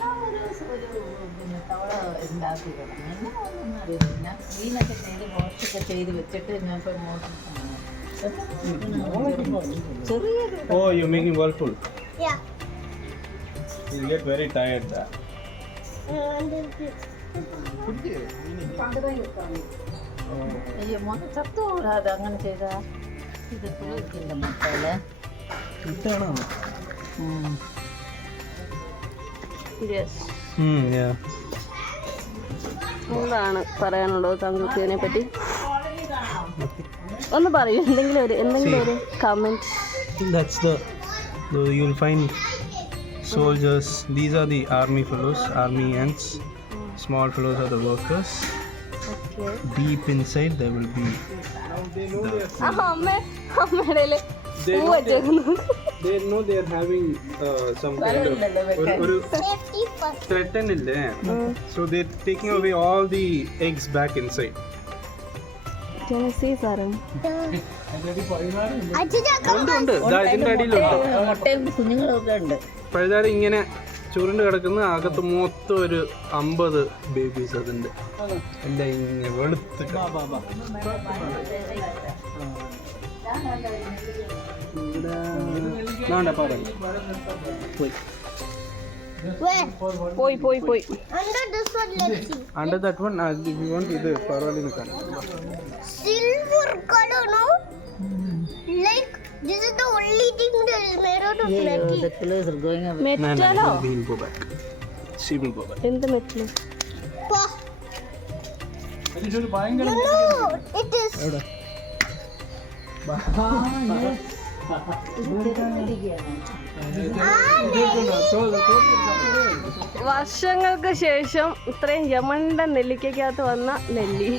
എന്നാ ഒരു ഒരു പിന്നെ തവള ഉണ്ടാക്കി കിടന്നു എന്നാ ഒന്നും അറിയില്ല ഞാൻ ക്ലീനൊക്കെ ചെയ്ത് വാഷൊക്കെ ചെയ്ത് വെച്ചിട്ട് ഞാൻ ഇപ്പോൾ മോട്ടർ ചെറിയൊരു Oh, you're making whirlpool. Yeah. You get very tired. uh. And then this. അയ്യോ മോനെ ചത്തുകൂടാതെ അങ്ങനെ ചെയ്താ ഇത് കുളിക്കില്ല മക്കളെ ഉം. Yes Hmm, yeah. എന്താണ് പറയാനുള്ളത് താങ്കൾക്ക് ഇതിനെ പറ്റി ഒന്ന് പറയൂ എന്തെങ്കിലും ഒരു എന്തെങ്കിലും ഒരു comment That's the, the you'll find soldiers. These are the army fellows, army ants. Small fellows are the workers. Deep inside there will be. ആ അമ്മ അമ്മയുടെ പൂ വെച്ചേക്കുന്നു They know they are having uh, some kind of ഒരു- threaten ഇല്ലേ so they're taking away all the eggs back inside. See സാറും അച്ഛാ ഉണ്ട് ഉണ്ട്. ദാ ഇതിന്റെ അടിയിലുണ്ട്. മുട്ടയും കുഞ്ഞുങ്ങളൊക്കെ ഉണ്ട്. പഴുതാര ഇങ്ങനെ ചുരുണ്ട് കിടക്കുന്ന അകത്ത് മൊത്തം ഒരു അമ്പത് ബേബീസ് അതുണ്ട് എല്ലാം ഇങ്ങനെ വെളുത്തിട്ട് വേണ്ട പാടാം പോയി Where? പോയി പോയി പോയി Under this one, let's see. Under that one you won't ഇത് പർവാലി നിൽക്കാൻ Silver color, no? Like, this is the only thing that is made out of metal. The clothes are going away. മെറ്റലോ will go back she will go back എന്ത് metal Pah. You know, it is. വർഷങ്ങൾക്ക് ശേഷം ഇത്രയും യമണ്ട നെല്ലിക്കകത്ത് വന്ന നെല്ലി?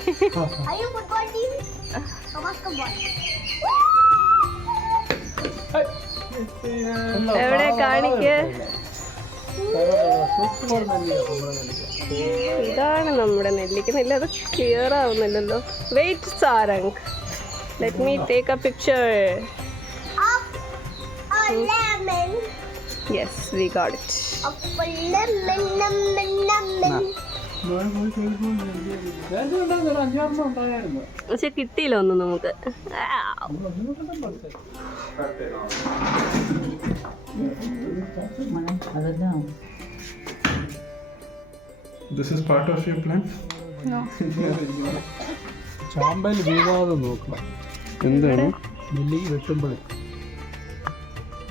എവിടെ കാണിക്ക്? ഇതാണ് നമ്മുടെ നെല്ലിക്ക. നെല്ലി അത് clear ആവുന്നില്ലല്ലോ. Wait Sarang. Let me take a picture a lemon. Yes we got a lemon, lemon, lemon. പക്ഷെ കിട്ടിയില്ല ഒന്നും നമുക്ക്. This is part of your plan ചാമ്പയിൽ വീഴാതെ നോക്കണം എന്താണ്? നെല്ലി വെട്ടുമ്പോൾ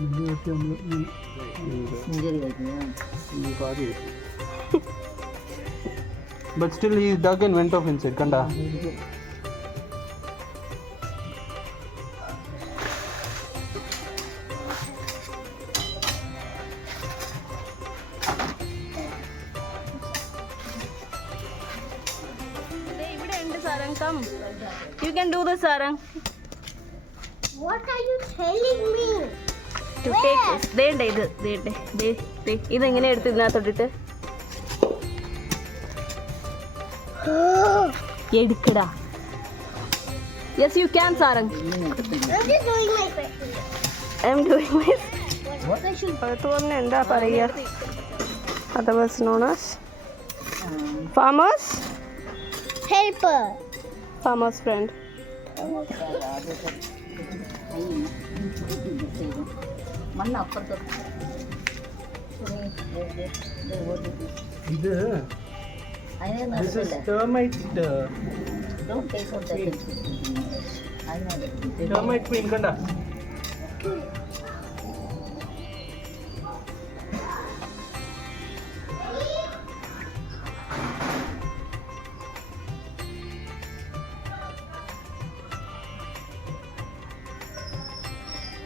നെല്ലി വെട്ടി നമ്മൾ ഇഞ്ചറി കഴിക്കുന്നത് ബട്ട് സ്റ്റിൽ ഈ dug and went off inside കണ്ട ദേ ഇവിടെ ഉണ്ട് Sarang come you can do the Sarang What are you telling me? To take ദേണ്ടേ ഇത് ഇതെങ്ങനെ എടുത്ത് ഇതിനകത്തോട്ടിട്ട്? എടുക്കടാ. Yes you can. I am doing my. അത് പറഞ്ഞ എന്താ പറയുക others known as farmers Helper. Farmers friend மண் அப்பத்து இது This is termite. Uh, Don't take out the thing. Termite queen, kanda.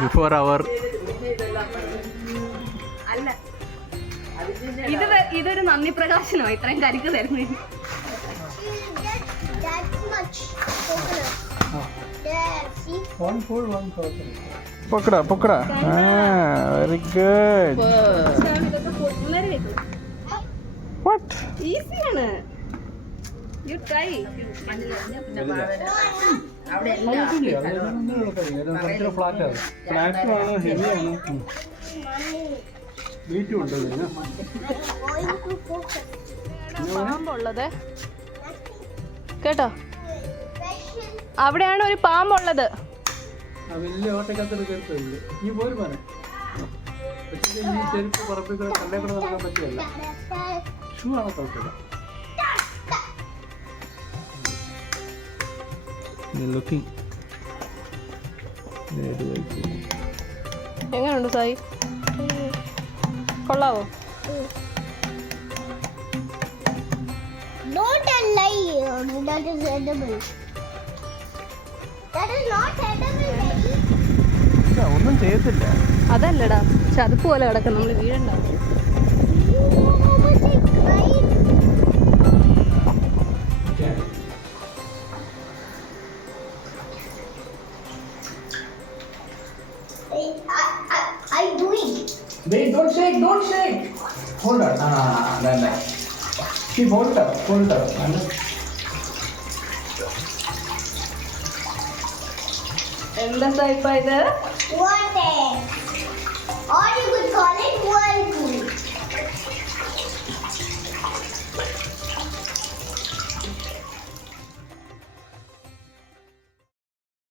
Before അവർ ഇത് ഇതൊരു നന്ദി പ്രകാശനോ ഇത്രയും കരിക്ക്. Ah, What? ഈസിയാണ് യു ട്രൈ ഫ്ലാറ്റ് ആണ്. ഫ്ലാറ്റും ആണ് ഹെവി ആണ്. ഉണ്ട്. പാമ്പുള്ളത്. കേട്ടോ? അവിടെയാണ് ഒരു പാമ്പുള്ളത്. ആ വലിയ നീ പക്ഷേ ഈ ചെരുപ്പ് പറമ്പിൽ കൂടെ കല്ലേ കൂടെ നടക്കാൻ പറ്റിയല്ല ഷൂ ആണ് കുഴപ്പമില്ല ലുക്കിംഗ് എങ്ങനെയുണ്ട് സായി കൊള്ളാവോ Don't lie. That is edible. That is not edible, Daddy. ഒന്നും ചെയ്യത്തില്ല അതല്ലടാ ചതുപ്പ് പോലെ കിടക്കും നമ്മൾ വീടുണ്ടാവും Wait, don't shake, don't shake. Hold on. Ah, no, no. Keep hold up, hold up. എന്താ സായിപ്പ ഇത് Water.